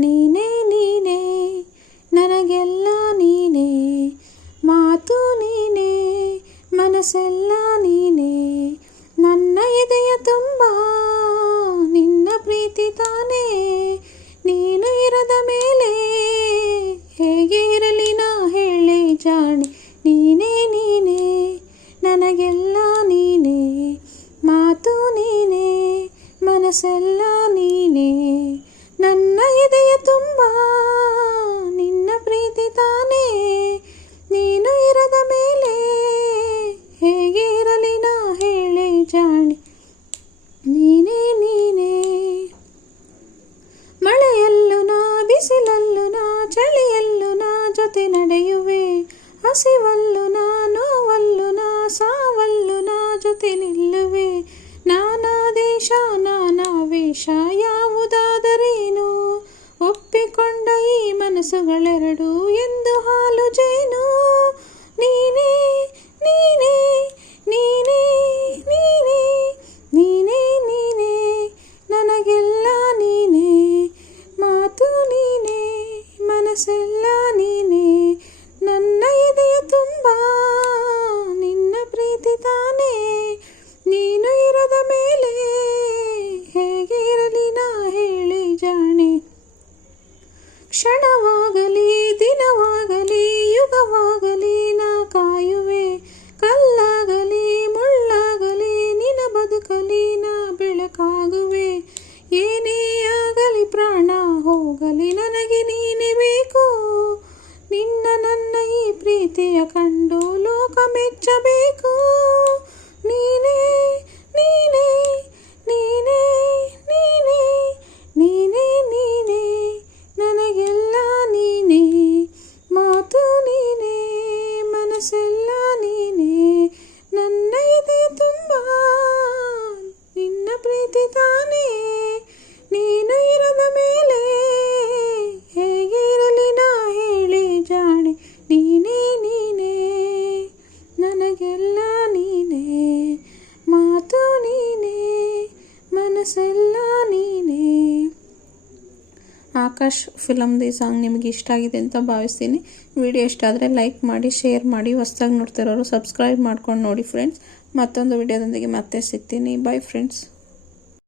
ನೀನೇ ನೀನೇ ನನಗೆಲ್ಲ ನೀನೇ, ಮಾತು ನೀನೇ ಮನಸ್ಸೆಲ್ಲ ನೀನೇ, ನನ್ನ ಎದೆಯ ತುಂಬ ನಿನ್ನ ಪ್ರೀತಿ ತಾನೇ. ನೀನು ಇರದ ಮೇಲೆ ಹೇಗೆ ಇರಲಿ ನಾ ಹೇಳೆ ಜಾಣೆ. ನೀನೇ ನೀನೇ ನನಗೆಲ್ಲ ನೀನೇ, ಮಾತು ನೀನೇ ಮನಸ್ಸೆಲ್ಲ ನೀನೇ, ನನ್ನ ಎದೆಯ ತುಂಬ ನಿನ್ನ ಪ್ರೀತಿ ತಾನೇ. ನೀನು ಇರದ ಮೇಲೆ ಹೇಗೆ ಇರಲಿ ನಾ ಹೇಳೆ ಜಾಣೆ. ನೀನೇ ನೀನೇ ಮಳೆಯಲ್ಲೂ ನಾ, ಬಿಸಿಲಲ್ಲೂ ನಾ, ಚಳಿಯಲ್ಲೂ ನಾ ಜೊತೆ ನಡೆಯುವೆ. ಹಸಿವಲ್ಲೂ ನಾ, ನೋವಲ್ಲೂ ನಾ, ಸಾವಲ್ಲೂ ನಾ ಜೊತೆ ನಿಲ್ಲುವೆ. ನಾನಾ ದೇಶ ನಾನಾ ವೇಷ ಯಾವುದಾದರೇನು, ಒಪ್ಪಿಕೊಂಡ ಈ ಮನಸ್ಸುಗಳೆರಡು ಎಂದು ಹಾಲು ಜೇನು. ನೀನೇ ನೀನೇ ನೀನೇ ನೀನೇ ನೀನೇ ನೀನೇ ನನಗೆಲ್ಲ ನೀನೇ, ಮಾತು ನೀನೇ ಮನಸ್ಸೆಲ್ಲ ನೀನೇ, ನನ್ನ ಎದೆಯ ತುಂಬ ನಿನ್ನ ಪ್ರೀತಿ ತಾನೇ. ನೀನು ಇರದ ಮೇಲೆ ಹೇಗೆ ಇರಲಿ ನಾ ಹೇಳಿ ಜಾಣೆ. ಕ್ಷಣವಾಗಲಿ ದಿನವಾಗಲಿ ಯುಗವಾಗಲಿ ನಾ ಕಾಯುವೆ. ಕಲ್ಲಾಗಲಿ ಮುಳ್ಳಾಗಲಿ ನಿನ ಬದುಕಲಿ ನಾ ಬೆಳಕಾಗುವೆ. ಏನೇ ಆಗಲಿ ಪ್ರಾಣ ಹೋಗಲಿ ನನಗೆ ನೀನೇ ಬೇಕು. ನಿನ್ನ ನನ್ನ ಈ ಪ್ರೀತಿಯ ಕಂಡು ಲೋಕ ಮೆಚ್ಚಬೇಕು. ನೀನೇ ನೀನೇ ನೀನೇ ನೀನೇ ನೀನೇ ನೀನೇ ನನಗೆಲ್ಲ ನೀನೇ, ಮಾತು ನೀನೇ ಮನಸ್ಸೆಲ್ಲ ನೀನೇ, ನನ್ನ ಎದೆಯ ತುಂಬ ನಿನ್ನ ಪ್ರೀತಿ ತಾನೇ. ನೀನು ಇರದ ಮೇಲೆ ಹೇಗೆ ಇರಲಿ ನಾ ಹೇಳಿ ಜಾಣೆ. ನೀನೇ ನೀನೇ ನನಗೆಲ್ಲ ನೀನೇ, ಮಾತು ನೀನೇ ಮನಸ್ಸೆಲ್ಲ ನೀನೇ. ಆಕಾಶ್ ಫಿಲಮ್ದು ಈ ಸಾಂಗ್ ನಿಮಗೆ ಇಷ್ಟ ಆಗಿದೆ ಅಂತ ಭಾವಿಸ್ತೀನಿ. ವಿಡಿಯೋ ಇಷ್ಟ ಆದರೆ ಲೈಕ್ ಮಾಡಿ, ಶೇರ್ ಮಾಡಿ. ಹೊಸದಾಗಿ ನೋಡ್ತಿರೋರು ಸಬ್ಸ್ಕ್ರೈಬ್ ಮಾಡ್ಕೊಂಡು ನೋಡಿ ಫ್ರೆಂಡ್ಸ್. ಮತ್ತೊಂದು ವಿಡಿಯೋದೊಂದಿಗೆ ಮತ್ತೆ ಸಿಗ್ತೀನಿ. By friends.